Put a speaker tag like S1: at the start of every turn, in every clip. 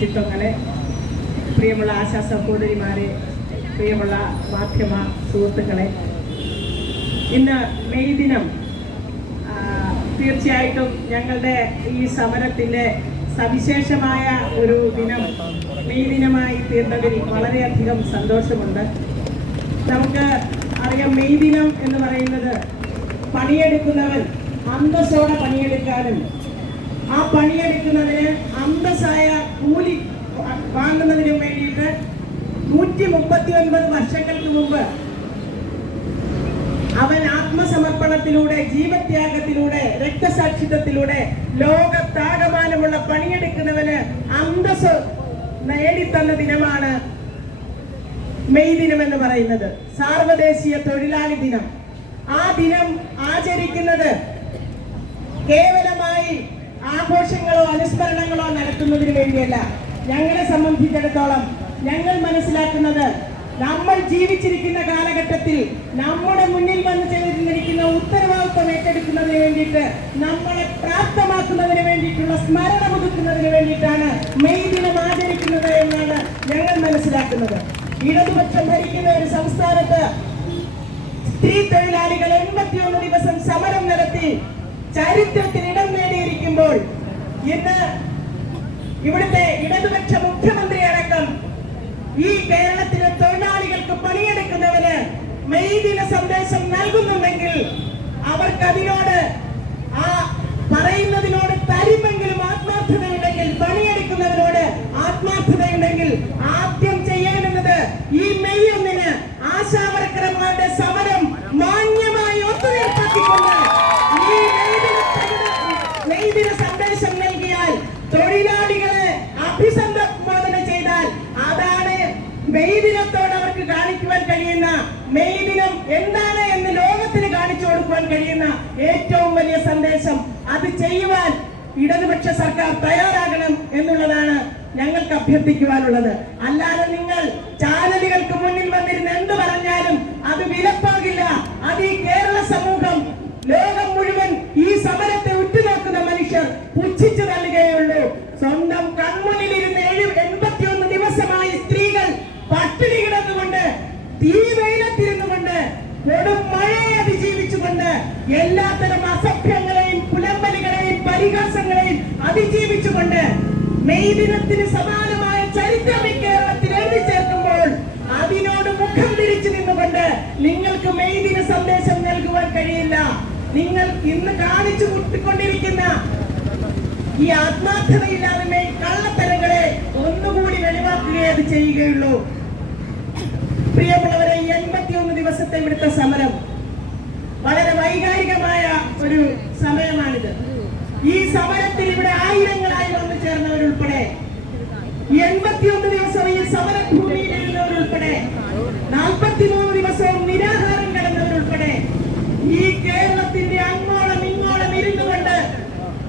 S1: വ്യക്തിത്വങ്ങളെ പ്രിയമുള്ള ആശാ സഹോദരിമാരെ പ്രിയമുള്ള മാധ്യമ സുഹൃത്തുക്കളെ ഇന്ന് മെയ് ദിനം തീർച്ചയായിട്ടും ഞങ്ങളുടെ ഈ സമരത്തിന്റെ സവിശേഷമായ ഒരു ദിനം മെയ് ദിനമായി തീർന്നതിൽ വളരെയധികം സന്തോഷമുണ്ട്. നമുക്ക് അറിയാം മെയ് ദിനം എന്ന് പറയുന്നത് പണിയെടുക്കുന്നവൻ അന്തസ്സോടെ പണിയെടുക്കാനും ആ പണിയെടുക്കുന്നതിന് അന്തസ്സായ കൂലി വാങ്ങുന്നതിനും വേണ്ടിയിട്ട് നൂറ്റി മുപ്പത്തി ഒൻപത് വർഷങ്ങൾക്ക് മുമ്പ് അവൻ ആത്മസമർപ്പണത്തിലൂടെ ജീവത്യാഗത്തിലൂടെ രക്തസാക്ഷിത്വത്തിലൂടെ ലോകത്താകമാനമുള്ള പണിയെടുക്കുന്നവന് അന്തസ് നേടിത്തന്ന ദിനമാണ് മെയ് ദിനം എന്ന് പറയുന്നത്. സാർവദേശീയ തൊഴിലാളി ദിനം. ആ ദിനം ആചരിക്കുന്നത് കേവലമായി ആഘോഷങ്ങളോ അനുസ്മരണങ്ങളോ നടത്തുന്നതിന് വേണ്ടിയല്ല. ഞങ്ങളെ സംബന്ധിച്ചിടത്തോളം ഞങ്ങൾ മനസ്സിലാക്കുന്നത് നമ്മൾ ജീവിച്ചിരിക്കുന്ന കാലഘട്ടത്തിൽ നമ്മുടെ മുന്നിൽ വന്ന് ചേർന്നിരിക്കുന്ന ഉത്തരവാദിത്വം ഏറ്റെടുക്കുന്നതിന് വേണ്ടിയിട്ട് നമ്മളെ പ്രാപ്തമാക്കുന്നതിന് വേണ്ടിയിട്ടുള്ള സ്മരണ പുതുക്കുന്നതിന് വേണ്ടിയിട്ടാണ് മെയ് ദിനം ആചരിക്കുന്നത് എന്നാണ് ഞങ്ങൾ മനസ്സിലാക്കുന്നത്. ഇടതുപക്ഷം ഭരിക്കുന്ന ഒരു സംസ്ഥാനത്ത് സ്ത്രീ തൊഴിലാളികൾ എൺപത്തിയൊന്ന് ദിവസം സമരം നടത്തി ചരിത്രത്തിൽ ഇടം നേടിയിരിക്കുമ്പോൾ ഇന്ന് ഇവിടുത്തെ ഇടതുപക്ഷ മുഖ്യമന്ത്രി അടക്കം ഈ കേരളത്തിലെ തൊഴിലാളികൾക്ക് പണിയെടുക്കുന്നവന് മെയ് ദിന സന്ദേശം നൽകുന്നുണ്ടെങ്കിൽ അവർക്ക് അതിനോട് ആ പറയുന്നതിനോട് തരിമെങ്കിലും ആത്മാർത്ഥതയുണ്ടെങ്കിൽ പണിയെടുക്കുന്നവരോട് ആത്മാർത്ഥതയുണ്ടെങ്കിൽ ആദ്യം ചെയ്യേണ്ടുന്നത് ഈ മെയ് ഒന്നിന് ആശാവർക്കർമാരുടെ സമരം മാന്യമായി ഒത്തുതീർപ്പാക്കിക്കൊണ്ട് ഈ മെയ് ദിന- മെയ് ദിന സന്ദേശം നൽകിയാൽ തൊഴിലാളികളെ അഭിസംബോധന ചെയ്താൽ അതാണ് മെയ് ദിനത്തോട് അവർക്ക് കാണിക്കുവാൻ കഴിയുന്ന മെയ് ദിനം എന്താണ് എന്ന് ലോകത്തിന് കാണിച്ചു കൊടുക്കുവാൻ കഴിയുന്ന ഏറ്റവും വലിയ സന്ദേശം? അത് ചെയ്യുവാൻ ഇടതുപക്ഷ സർക്കാർ തയ്യാറാകണം എന്നുള്ളതാണ് ഞങ്ങൾക്ക് അഭ്യർത്ഥിക്കുവാനുള്ളത്. അല്ലാതെ നിങ്ങൾ ചാനലുകൾക്ക് മുന്നിൽ വന്നിരുന്ന് എന്ത് പറഞ്ഞാലും അത് വിലപ്പാകില്ല. അത് ഈ കേരള സമൂഹം അതിജീവിച്ചുകൊണ്ട് മെയ് ദിനത്തിന് സമാനമായ ചരിത്രം കേരളത്തിൽ എഴുതി അതിനോട് മുഖം തിരിച്ചു നിന്നുകൊണ്ട് നിങ്ങൾക്ക് മെയ് ദിന സന്ദേശം നൽകുവാൻ കഴിയില്ല. നിങ്ങൾ ഇന്ന് കാണിച്ചു കൂട്ടിക്കൊണ്ടിരിക്കുന്ന ഈ ആത്മാർത്ഥതയില്ലാതെ കള്ളത്തരങ്ങളെ ഒന്നുകൂടി വെളിവാക്കുകയേ അത് ചെയ്യുകയുള്ളൂ. പ്രിയമുള്ളവരെ എൺപത്തിയൊന്ന് ദിവസത്തെ ഇവിടുത്തെ സമരം വളരെ വൈകാരികമായ ഒരു സമയമാണിത്. ഈ സമരത്തിൽ ഇവിടെ ആയിരങ്ങളായി വന്നു ചേർന്നവരുൾപ്പെടെ എൺപത്തിയൊന്ന് ദിവസം ഈ സമരഭൂമിയിൽ ഇരുന്നവരുൾപ്പെടെ നാൽപ്പത്തിമൂന്ന് ദിവസവും നിരാഹാരം കിടന്നവരുൾപ്പെടെ ഈ കേരളത്തിന്റെ അങ്ങോളം ഇങ്ങോളം ഇരുന്നുകൊണ്ട്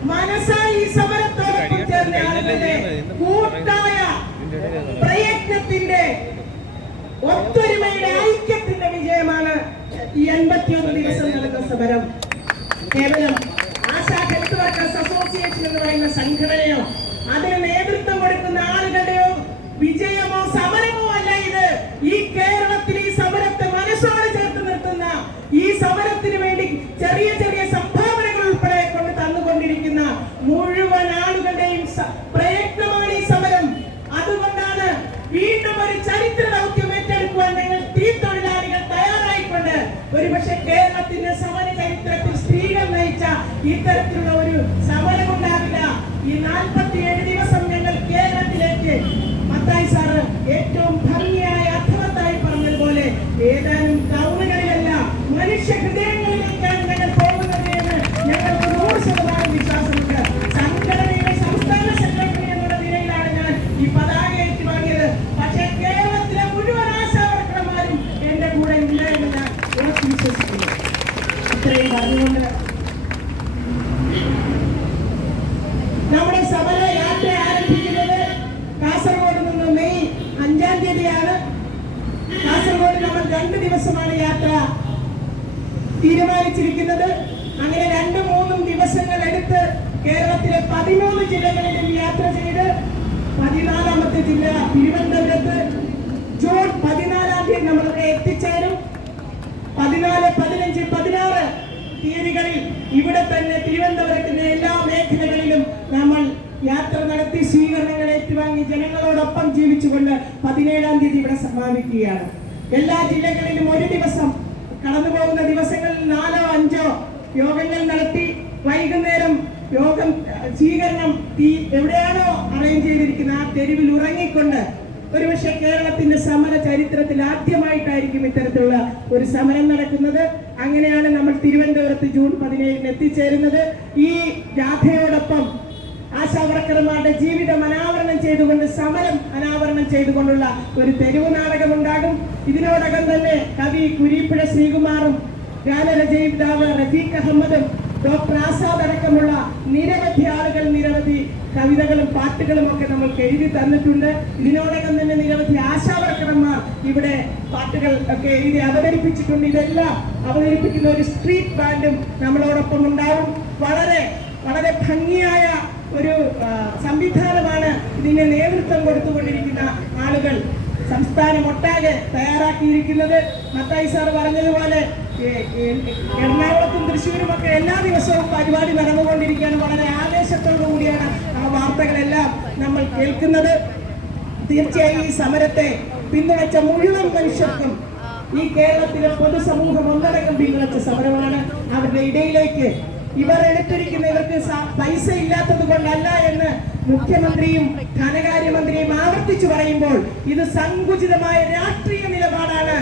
S1: മനസ്സായി ഈ സമരത്തോടൊപ്പം ചേർന്ന ആളുകളുടെ കൂട്ടായ പ്രയത്നത്തിന്റെ ഒത്തൊരുമയുടെ ഐക്യത്തിന്റെ വിജയമാണ് ഈ എൺപത്തിയൊന്ന് ദിവസം നടന്ന സമരം. കേവലം വർക്കേഴ്സ് അസോസിയേഷൻ എന്ന് പറയുന്ന സംഘടനയോ അതിന് നേതൃത്വം കൊടുക്കുന്ന ആളുകളുടെയോ വിജയമോ സമരമോ അല്ല ഇത്. ഈ കേരളത്തിൽ ഈ സമരത്തെ മനസ്സോടെ ചേർത്ത് നിർത്തുന്ന ഈ സമരത്തിന് വേണ്ടി ചെറിയ ചെറിയ സംഭാവനകൾ ഉൾപ്പെടെ കൊണ്ട് തന്നുകൊണ്ടിരിക്കുന്ന മുഴുവൻ ആളുകളുടെയും പ്രയത്നമാണ് ഈ സമരം. അതുകൊണ്ടാണ് വീണ്ടും ഒരു ചരിത്ര ദൗത്യം ഏറ്റെടുക്കുവാൻ നിങ്ങൾ തീ തൊഴിലാളികൾ തയ്യാറായിക്കൊണ്ട് ഒരുപക്ഷെ കേരളത്തിന്റെ സമര ചരിത്രത്തിൽ സ്ത്രീകൾ നയിച്ച ഇത്തരത്തിലുള്ള ഈ നാൽപ്പത്തിയേഴ് ദിവസം ഞങ്ങൾ കേരളത്തിലേക്ക് മത്തായി സാറ് ഏറ്റവും ഭംഗിയായ അർത്ഥവത്തായി പറഞ്ഞതുപോലെ ഏതാനും ടൗണുകളിലല്ല മനുഷ്യ ഹൃദയങ്ങളിലേക്കാണ് ഞങ്ങൾ പോകുന്നത് എന്ന് ഞങ്ങൾക്ക് നൂറ് ശതമാനം വിശ്വാസമുണ്ട്. സംഘടനയുടെ സംസ്ഥാന സെക്രട്ടറി എന്നുള്ള നിലയിലാണ് ഞാൻ ഈ പതാക ഏറ്റുവാങ്ങിയത് പക്ഷേ കേരളത്തിലെ മുഴുവൻ ആശാവർക്കർമാരും എന്റെ കൂടെ ഉണ്ടായെന്ന് ഞാൻ വിശ്വസിക്കുന്നു. ഇത്രയും പറഞ്ഞുകൊണ്ട് നമ്മുടെ സമര യാത്ര ആരംഭിക്കുന്നത് കാസർഗോഡ് നിന്ന് മെയ് അഞ്ചാം തീയതിയാണ് കാസർഗോഡ് നമ്മൾ രണ്ട് ദിവസമാണ് യാത്ര തീരുമാനിച്ചിരിക്കുന്നത്. അങ്ങനെ രണ്ടും മൂന്നും ദിവസങ്ങൾ എടുത്ത് കേരളത്തിലെ പതിമൂന്ന് ജില്ലകളിലും യാത്ര ചെയ്ത് പതിനാലാമത്തെ ജില്ല തിരുവനന്തപുരത്ത് ജൂൺ പതിനാലാം തീയതി നമ്മളൊക്കെ എത്തിച്ചേരും. പതിനാല് പതിനഞ്ച് പതിനാറ് തീയതികളിൽ ഇവിടെ തന്നെ തിരുവനന്തപുരത്തിന്റെ എല്ലാ മേഖലകളിലും നമ്മൾ യാത്ര നടത്തി സ്വീകരണങ്ങൾ ഏറ്റുവാങ്ങി ജനങ്ങളോടൊപ്പം ജീവിച്ചുകൊണ്ട് പതിനേഴാം തീയതി ഇവിടെ സമാപിക്കുകയാണ്. എല്ലാ ജില്ലകളിലും ഒരു ദിവസം കടന്നു പോകുന്ന ദിവസങ്ങളിൽ നാലോ അഞ്ചോ യോഗങ്ങൾ നടത്തി വൈകുന്നേരം യോഗം സ്വീകരണം ഈ എവിടെയാണോ അറേഞ്ച് ചെയ്തിരിക്കുന്ന ആ തെരുവിൽ ഉറങ്ങിക്കൊണ്ട് ഒരുപക്ഷെ കേരളത്തിന്റെ സമര ചരിത്രത്തിൽ ആദ്യമായിട്ടായിരിക്കും ഇത്തരത്തിലുള്ള ഒരു സമരം നടക്കുന്നത്. അങ്ങനെയാണ് നമ്മൾ തിരുവനന്തപുരത്ത് ജൂൺ പതിനേഴിന് എത്തിച്ചേരുന്നത്. ഈ ജാഥയോടൊപ്പം ആശാവർക്കർമാരുടെ ജീവിതം അനാവരണം ചെയ്തുകൊണ്ട് സമരം അനാവരണം ചെയ്തുകൊണ്ടുള്ള ഒരു തെരുവ് നാടകം ഉണ്ടാകും. ഇതിനോടകം തന്നെ കവി കുരീപ്പുഴ ശ്രീകുമാറും ഗാനരചയിതാവ് റഫീഖ് അഹമ്മദും ഡോക്ടർ ആസാദ് അടക്കമുള്ള നിരവധി ആളുകൾ നിരവധി കവിതകളും പാട്ടുകളും ഒക്കെ നമ്മൾക്ക് എഴുതി തന്നിട്ടുണ്ട്. ഇതിനോടകം തന്നെ നിരവധി ആശാവർക്കർമാർ ഇവിടെ പാട്ടുകൾ ഒക്കെ എഴുതി അവതരിപ്പിച്ചിട്ടുണ്ട്. ഇതെല്ലാം അവതരിപ്പിക്കുന്ന ഒരു സ്ട്രീറ്റ് ബാൻഡും നമ്മളോടൊപ്പം ഉണ്ടാവും. വളരെ വളരെ ഭംഗിയായ ഒരു സംവിധാനമാണ് ഇതിന് നേതൃത്വം കൊടുത്തുകൊണ്ടിരിക്കുന്ന ആളുകൾ. സംസ്ഥാനം ഒട്ടാകെ തയ്യാറാക്കിയിരിക്കുന്നത് മത്തായി സാർ പറഞ്ഞതുപോലെ എറണാകുളത്തും തൃശ്ശൂരും ഒക്കെ എല്ലാ ദിവസവും പരിപാടി നടന്നുകൊണ്ടിരിക്കുകയാണ്. വളരെ ആവേശത്തോടു കൂടിയാണ് ആ വാർത്തകളെല്ലാം നമ്മൾ കേൾക്കുന്നത്. തീർച്ചയായും ഈ സമരത്തെ പിന്തുണച്ച മുഴുവൻ മനുഷ്യർക്കും ഈ കേരളത്തിലെ പൊതുസമൂഹം ഒന്നടങ്കം പിന്തുണച്ച സമരമാണ്. അവരുടെ ഇടയിലേക്ക് ഇവർ എടുത്തിരിക്കുന്ന ഇവർക്ക് പൈസ ഇല്ലാത്തത് കൊണ്ടല്ല എന്ന് മുഖ്യമന്ത്രിയും ധനകാര്യമന്ത്രിയും ആവർത്തിച്ചു പറയുമ്പോൾ ഇത് സങ്കുചിതമായ രാഷ്ട്രീയ നിലപാടാണ്.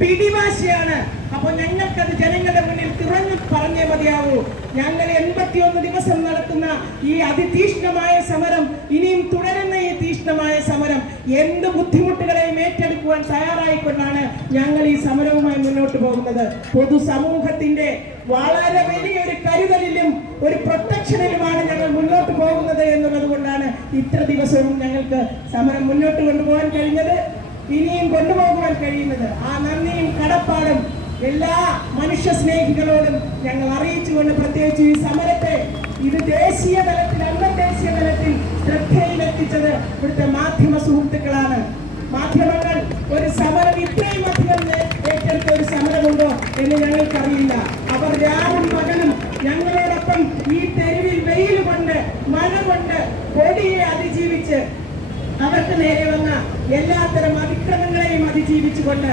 S1: പിടിവാശിയാണ്. അപ്പൊ ഞങ്ങൾക്കത് ജനങ്ങളുടെ മുന്നിൽ തുറന്നു പറഞ്ഞേ മതിയാവൂ. ഞങ്ങൾ എൺപത്തിയൊന്ന് ദിവസം നടത്തുന്ന ഈ അതിതീഷ്ണമായ സമരം ഇനിയും തുടരുന്ന ഈ തീഷ്ണമായ സമരം എന്ത് ബുദ്ധിമുട്ടുകളെയും ഏറ്റെടുക്കുവാൻ തയ്യാറായിക്കൊണ്ടാണ് ഞങ്ങൾ ഈ സമരവുമായി മുന്നോട്ട് പോകുന്നത്. പൊതുസമൂഹത്തിന്റെ വളരെ വലിയൊരു കരുതലിലും ഒരു പ്രൊട്ടക്ഷനിലുമാണ് ഞങ്ങൾ മുന്നോട്ട് പോകുന്നത് എന്നുള്ളത് കൊണ്ടാണ് ഇത്ര ദിവസവും ഞങ്ങൾക്ക് സമരം മുന്നോട്ട് കൊണ്ടുപോകാൻ കഴിഞ്ഞത് ഇനിയും കൊണ്ടുപോകുവാൻ കഴിയുന്നത്. ആ നന്ദിയും കടപ്പാടും എല്ലാ മനുഷ്യ സ്നേഹികളോടും ഞങ്ങൾ അറിയിച്ചുകൊണ്ട് പ്രത്യേകിച്ച് ഈ സമരത്തെ ഇത് ദേശീയ തലത്തിൽ അന്തർദേശീയ തലത്തിൽ ശ്രദ്ധയിലെത്തിച്ചത് ഇവിടുത്തെ മാധ്യമ സുഹൃത്തുക്കളാണ്. അവർക്ക് നേരെ വന്ന എല്ലാത്തരം അതിക്രമങ്ങളെയും അതിജീവിച്ചുകൊണ്ട്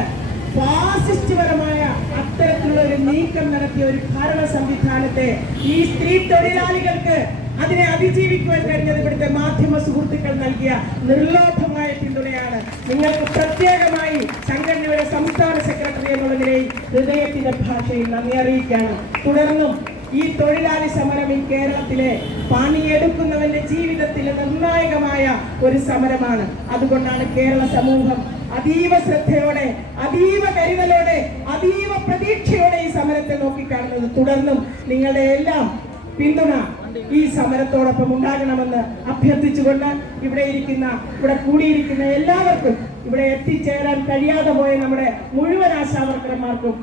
S1: ഫാസിസ്റ്റ്പരമായ അത്തരത്തിലുള്ള ഒരു നീക്കം നടത്തിയ ഒരു ഭരണ സംവിധാനത്തെ ഈ സ്ത്രീ തൊഴിലാളികൾക്ക് അതിനെ അതിജീവിക്കുവാൻ കഴിഞ്ഞത് ഇവിടുത്തെ മാധ്യമ സുഹൃത്തുക്കൾ നൽകിയ നിർലോഭമായ പിന്തുണയാണ്. നിങ്ങൾക്ക് പ്രത്യേകമായി സംഘടനയുടെ സംസ്ഥാന സെക്രട്ടറി എന്നുള്ള നിലയിൽ ഹൃദയത്തിന്റെ ഭാഷയിൽ നന്ദി അറിയിക്കുകയാണ്. തുടർന്നും ഈ തൊഴിലാളി സമരം ഈ കേരളത്തിലെ പണിയെടുക്കുന്നവന്റെ ജീവിതത്തിലെ നിർണായകമായ ഒരു സമരമാണ്. അതുകൊണ്ടാണ് കേരള സമൂഹം അതീവ ശ്രദ്ധയോടെ അതീവ കരുതലോടെ അതീവ പ്രതീക്ഷയോടെ ഈ സമരത്തെ നോക്കിക്കാണുന്നത്. തുടർന്നും നിങ്ങളുടെ എല്ലാം പിന്തുണ ഈ സമരത്തോടൊപ്പം ഉണ്ടാകണമെന്ന് അഭ്യർത്ഥിച്ചുകൊണ്ട് ഇവിടെ ഇരിക്കുന്ന ഇവിടെ കൂടിയിരിക്കുന്ന എല്ലാവർക്കും ഇവിടെ എത്തിച്ചേരാൻ കഴിയാതെ പോയ നമ്മുടെ മുഴുവൻ ആശാവർക്കർമാർക്കും